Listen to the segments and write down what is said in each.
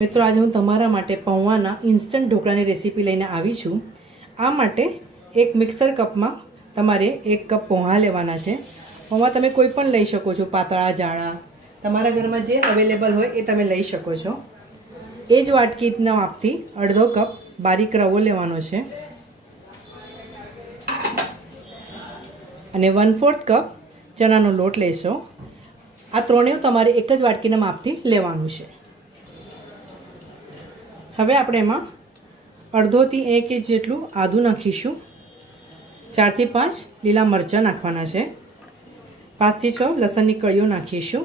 મિત્રો આજે હું તમારા માટે પૌવાના ઇન્સ્ટન્ટ ઢોકળાની રેસીપી લઈને આવી છું। આ માટે એક મિક્સર કપમાં તમારે 1 કપ પૌવા લેવાના છે। પૌવા તમે કોઈ પણ લઈ શકો છો, પાતળા જાડા, તમારા ઘરમાં જે અવેલેબલ હોય એ તમે લઈ શકો છો। એ જ વાટકીના માપથી અડધો કપ બારીક રવો લેવાનો છે અને 1/4 કપ ચણાનો લોટ લેશો। આ ત્રણેય તમારે એક જ વાટકીના માપથી લેવાનું છે। હવે આપણે એમાં અડધોથી 1 ઇંચ જેટલું આદું નાખીશું, 4 થી 5 લીલા મરચાં નાખવાના છે, 5 થી 6 લસણની કળીઓ નાખીશું,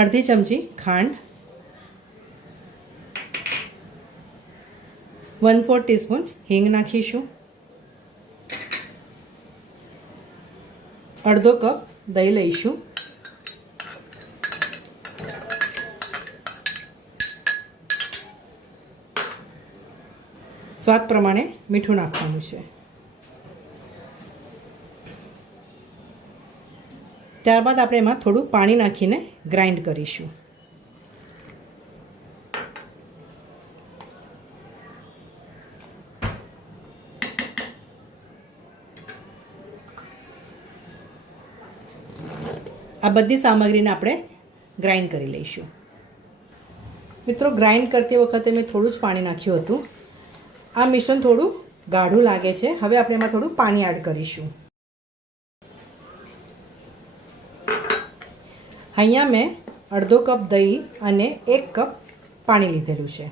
અડધી ચમચી ખાંડ, 1/4 ટીસ્પૂન હિંગ નાખીશું, અડધો કપ દહીં લઈશું, સ્વાદ પ્રમાણે મીઠું નાખવાનું છે। ત્યારબાદ આપણે એમાં થોડું પાણી નાખીને ગ્રાઇન્ડ કરીશું। આ બધી સામગ્રીને આપણે ગ્રાઇન્ડ કરી લઈશું। મિત્રો, ગ્રાઇન્ડ કરતી વખતે મેં થોડું જ પાણી નાખ્યું હતું। આ મિશ્રણ થોડું ગાઢું લાગે છે। હવે આપણે એમાં થોડું પાણી એડ કરીશું। અહીંયા મેં અડધો કપ દહીં અને 1 કપ પાણી લીધેલું છે।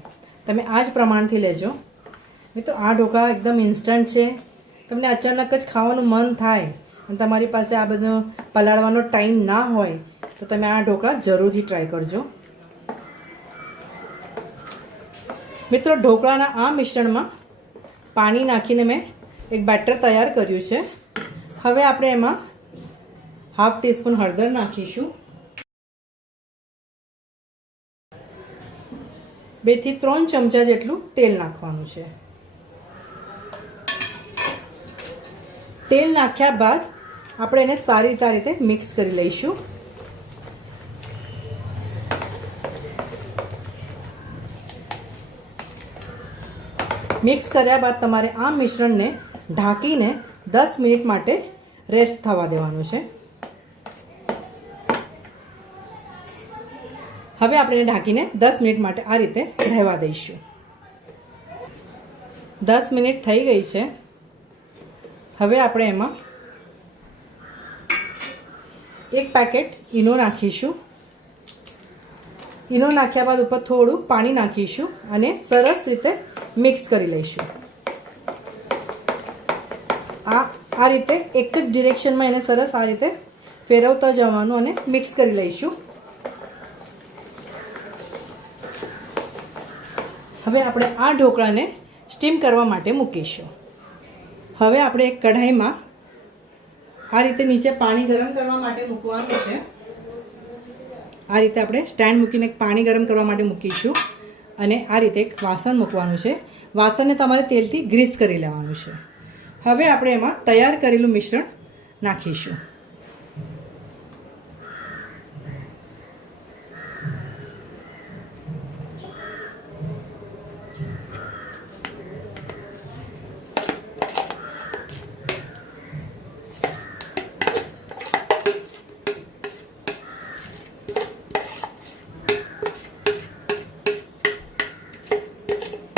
તમે આ જ પ્રમાણથી લેજો। મિત્રો, આ ઢોકળા એકદમ ઇન્સ્ટન્ટ છે। તમને અચાનક જ ખાવાનું મન થાય અને તમારી પાસે આ બધો પલાળવાનો ટાઈમ ના હોય તો તમે આ ઢોકળા જરૂરથી ટ્રાય કરજો। મિત્રો, ઢોકળાના આ મિશ્રણમાં પાણી નાખીને મેં એક બેટર તૈયાર કર્યું છે। હવે આપણે એમાં 1/2 ટીસ્પૂન હળદર નાખીશું, 2 થી 3 ચમચા જેટલું તેલ નાખવાનું છે। તેલ નાખ્યા બાદ આપણે એને સારી રીતે મિક્સ કરી લઈશું। મિક્સ કર્યા બાદ તમારે આ મિશ્રણને ઢાંકીને 10 મિનિટ માટે રેસ્ટ થવા દેવાનું છે। હવે આપણે એને ઢાંકીને 10 મિનિટ માટે આ રીતે રહેવા દઈશું। 10 મિનિટ થઈ ગઈ છે। હવે આપણે એમાં 1 પેકેટ ઈનો નાખીશું। ઈનો નાખ્યા બાદ ઉપર થોડું પાણી નાખીશું અને સરસ રીતે મિક્સ કરી લઈશું। આ રીતે એક જ ડિરેક્શનમાં એને સરસ આ રીતે ફેરવતા જવાનું અને મિક્સ કરી લઈશું। હવે આપણે આ ઢોકળાને સ્ટીમ કરવા માટે મૂકીશું। હવે આપણે એક કઢાઈમાં આ રીતે નીચે પાણી ગરમ કરવા માટે મૂકવાનું છે। આ રીતે આપણે સ્ટેન્ડ મૂકીને પાણી ગરમ કરવા માટે મૂકીશું અને આ રીતે એક વાસણ મૂકવાનું છે। વાસણને તમારે તેલથી ગ્રીસ કરી લેવાનું છે। હવે આપણે એમાં તૈયાર કરેલું મિશ્રણ નાખીશું।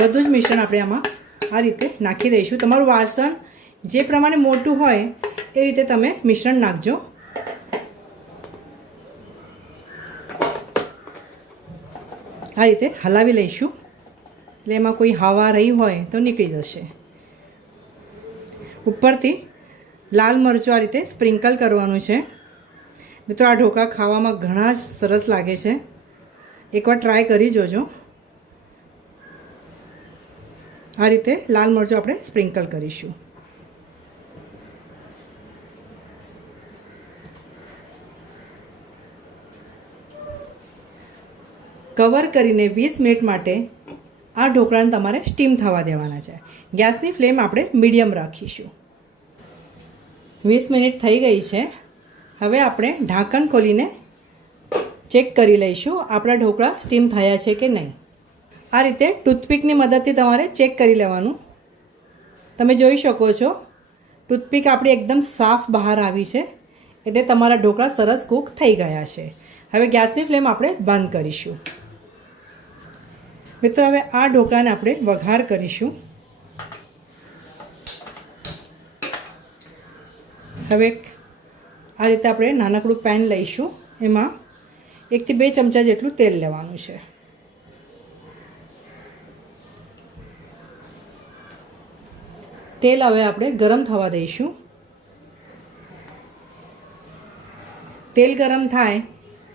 બધું જ મિશ્રણ આપણે આમાં આ રીતે નાખી દઈશું। તમારું વાસણ જે પ્રમાણે મોટું હોય એ રીતે તમે મિશ્રણ નાખજો। આ રીતે હલાવી લઈશું એટલે એમાં કોઈ હવા રહી હોય તો નીકળી જશે। ઉપરથી લાલ મરચું આ રીતે સ્પ્રિંકલ કરવાનું છે। મિત્રો, આ ઢોકળા ખાવામાં ઘણા જ સરસ લાગે છે। એકવાર ટ્રાય કરી જોજો। આ રીતે લાલ મરચું આપણે સ્પ્રિંકલ કરીશું। કવર કરીને 20 મિનિટ માટે આ ઢોકળાને તમારે સ્ટીમ થવા દેવાના છે। ગેસની ફ્લેમ આપણે મીડિયમ રાખીશું। 20 મિનિટ થઈ ગઈ છે। હવે આપણે ઢાંકણ ખોલીને ચેક કરી લઈશું આપણા ઢોકળા સ્ટીમ થયા છે કે નહીં. આ રીતે ટૂથપીકની મદદથી તમારે ચેક કરી લેવાનું. તમે જોઈ શકો છો ટૂથપીક આપણી એકદમ સાફ બહાર આવી છે, એટલે તમારા ઢોકળા સરસ કૂક થઈ ગયા છે. હવે ગેસની ફ્લેમ આપણે બંધ કરીશું. મિત્રો હવે આ ઢોકળાને આપણે વઘાર કરીશું. હવે આ રીતે આપણે નાનકડું પેન લઈશું. એમાં 1 થી 2 ચમચા જેટલું તેલ લેવાનું છે. તેલ હવે આપણે ગરમ થવા દઈશું. તેલ ગરમ થાય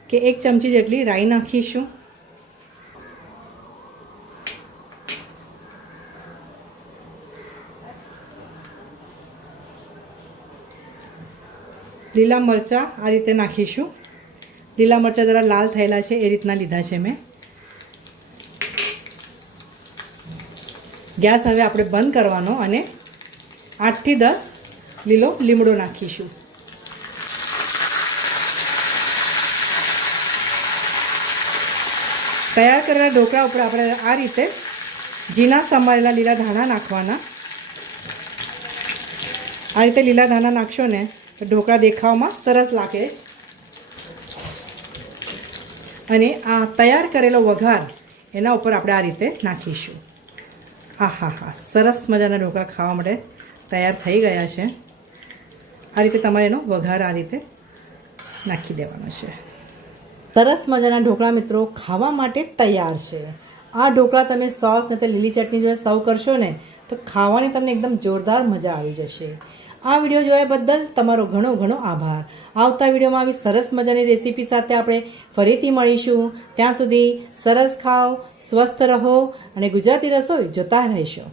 કે 1 ચમચી જેટલી રાઈ નાખીશું. લીલા મરચાં આ રીતે નાખીશું. લીલા મરચાં જરા લાલ થયેલા છે એ રીતના લીધા છે મેં. ગેસ હવે આપણે બંધ કરવાનો અને 8 થી 10 લીલો લીમડો નાખીશું. તૈયાર કરેલા ઢોકળા ઉપર આપણે આ રીતે ઝીણા સમારેલા લીલા ધાણા નાખવાના. આ રીતે લીલા ધાણા નાખશો ને તો ઢોકળા દેખાવમાં સરસ લાગે. અને આ તૈયાર કરેલો વઘાર એના ઉપર આપણે આ રીતે નાખીશું. હા સરસ મજાના ઢોકળા ખાવા માટે તૈયાર થઈ ગયા છે. આ રીતે તમારે એનો વઘાર આ રીતે નાખી દેવાનો છે. સરસ મજાના ઢોકળા મિત્રો ખાવા માટે તૈયાર છે. આ ઢોકળા તમે સોસ ને લીલી ચટણી જોડે સર્વ કરશો ને તો ખાવાની તમને એકદમ જોરદાર મજા આવી જશે. આ વિડીયો જોયા બદલ તમારો ઘણો ઘણો આભાર. આવતા વિડીયોમાં આવી સરસ મજાની રેસીપી સાથે આપણે ફરીથી મળીશું. ત્યાં સુધી સરસ ખાઓ, સ્વસ્થ રહો અને ગુજરાતી રસોઈ જોતા રહેશો.